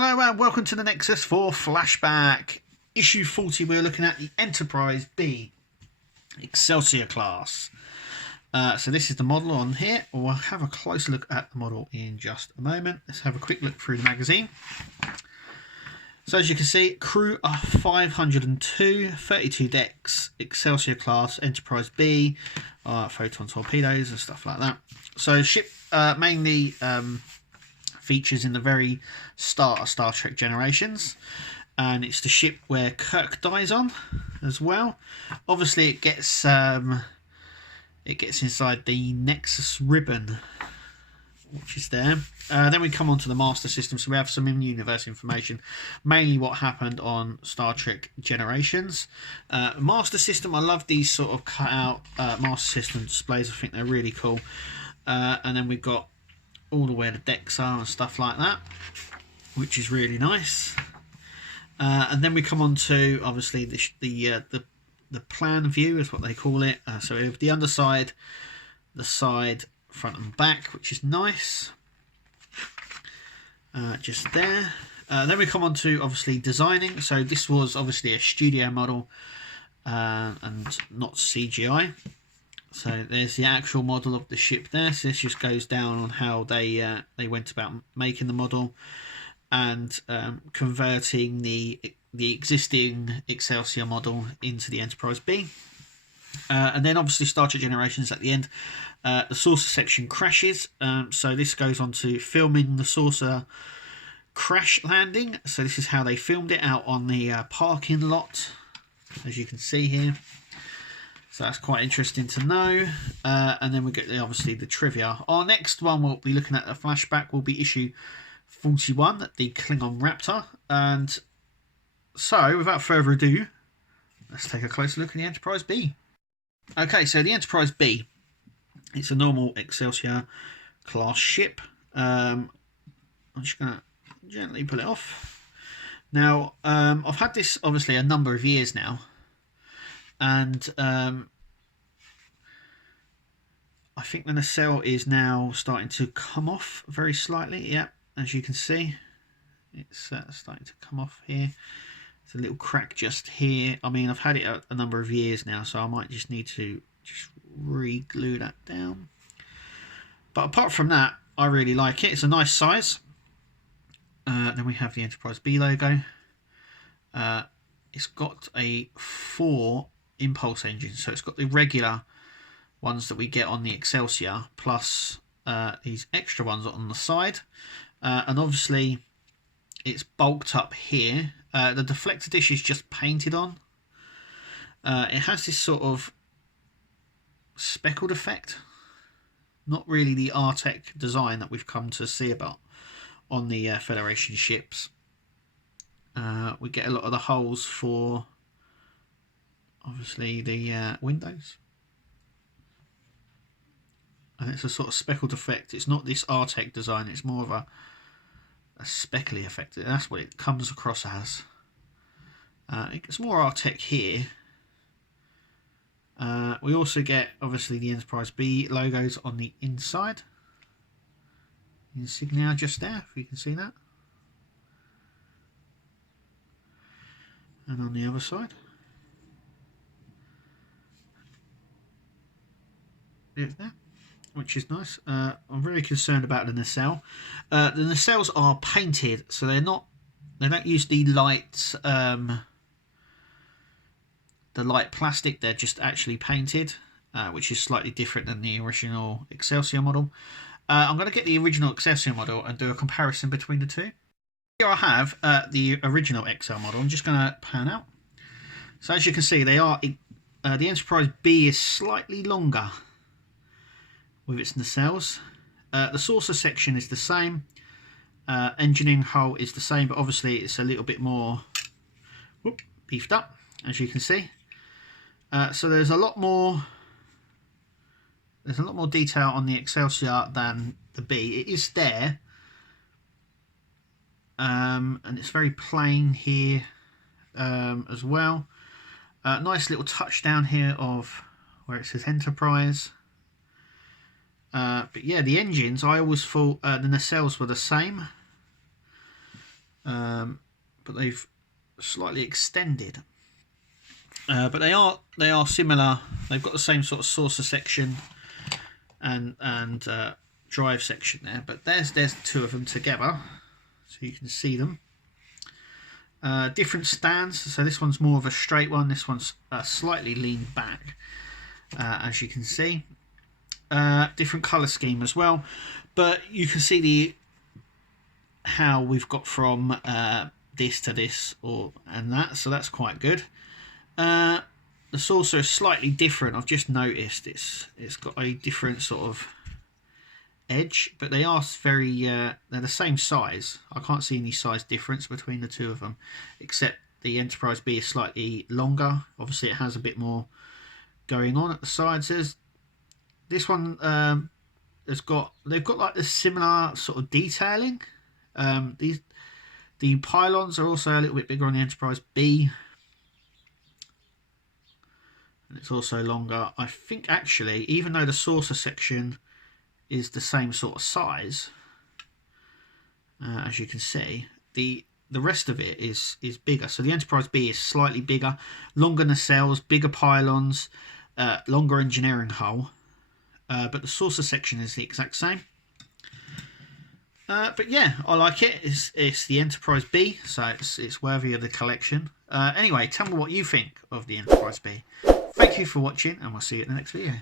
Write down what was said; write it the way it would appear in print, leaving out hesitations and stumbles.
Hello and welcome to the Nexus for Flashback. Issue 40, we're looking at the Enterprise B Excelsior class. So this is the model on here. We'll have a closer look at the model in just a moment. Let's have a quick look through the magazine. So as you can see, crew are 502, 32 decks, Excelsior class, Enterprise B, photon torpedoes and stuff like that. So ship mainly features in the very start of Star Trek Generations, and it's the ship where Kirk dies on as well. Obviously it gets inside the Nexus ribbon, which is there. Then we come on to the Master System, so we have some in-universe information, mainly what happened on Star Trek Generations. Master System, I love these sort of cut out Master System displays. I think they're really cool. And then we've got all the way the decks are and stuff like that, which is really nice. And then we come on to obviously the plan view is what they call it. So we have the underside, the side, front and back, which is nice. Just there. Then we come on to obviously designing. So this was obviously a studio model and not CGI. So there's the actual model of the ship there. So this just goes down on how they went about making the model and converting the existing Excelsior model into the Enterprise B. And then obviously Star Trek Generations at the end. The saucer section crashes. So this goes on to filming the saucer crash landing. So this is how they filmed it out on the parking lot, as you can see here. So that's quite interesting to know. And then we get obviously the trivia. Our next one we'll be looking at the flashback will be issue 41, the Klingon Raptor. And so without further ado, let's take a closer look at the Enterprise B. Okay, so the Enterprise B, it's a normal Excelsior class ship. I'm just going to gently pull it off. Now, I've had this obviously a number of years now. And I think the nacelle is now starting to come off very slightly. Yeah, as you can see, it's starting to come off here. It's a little crack just here. I mean, I've had it a number of years now, so I might just need to just re-glue that down. But apart from that, I really like it. It's a nice size. Then we have the Enterprise B logo. It's got a 4 impulse engines, so it's got the regular ones that we get on the Excelsior plus these extra ones on the side, and obviously it's bulked up here. The deflector dish is just painted on. It has this sort of speckled effect, not really the Artec design that we've come to see about on the Federation ships. We get a lot of the holes for obviously the windows, and it's a sort of speckled effect. It's not this Artec design, it's more of a speckly effect. That's what it comes across as. It's more Artec here. We also get obviously the Enterprise B logos on the inside, insignia just there, if you can see that. And on the other side, it's there, which is nice. I'm very concerned about the nacelle. The nacelles are painted, so they don't use the light plastic. They're just actually painted, which is slightly different than the original Excelsior model. I'm going to get the original Excelsior model and do a comparison between the two. Here I have the original XL model. I'm just going to pan out. So as you can see, they are the Enterprise B is slightly longer with its nacelles. The saucer section is the same. Engineering hull is the same, but obviously it's a little bit more beefed up, as you can see. So there's a lot more detail on the Excelsior than the B. It is there. And it's very plain here as well. Nice little touch down here of where it says Enterprise. But yeah, the engines, I always thought the nacelles were the same. but they've slightly extended. But they are similar. They've got the same sort of saucer section and drive section there. But there's the two of them together, so you can see them. Different stands. So this one's more of a straight one. This one's slightly leaned back, as you can see. Different colour scheme as well. But you can see how we've got from this to this and that. So that's quite good. The saucer is slightly different. I've just noticed it's got a different sort of edge, but they are very they're the same size. I can't see any size difference between the two of them, except the Enterprise B is slightly longer. Obviously it has a bit more going on at the sides. This one they've got like the similar sort of detailing. The pylons are also a little bit bigger on the Enterprise B. And it's also longer. I think actually, even though the saucer section is the same sort of size, as you can see, the rest of it is bigger. So the Enterprise B is slightly bigger, longer nacelles, bigger pylons, longer engineering hull, but the saucer section is the exact same. But yeah, I like it. It's the Enterprise B, so it's worthy of the collection. Anyway, tell me what you think of the Enterprise B. Thank you for watching, and we'll see you in the next video.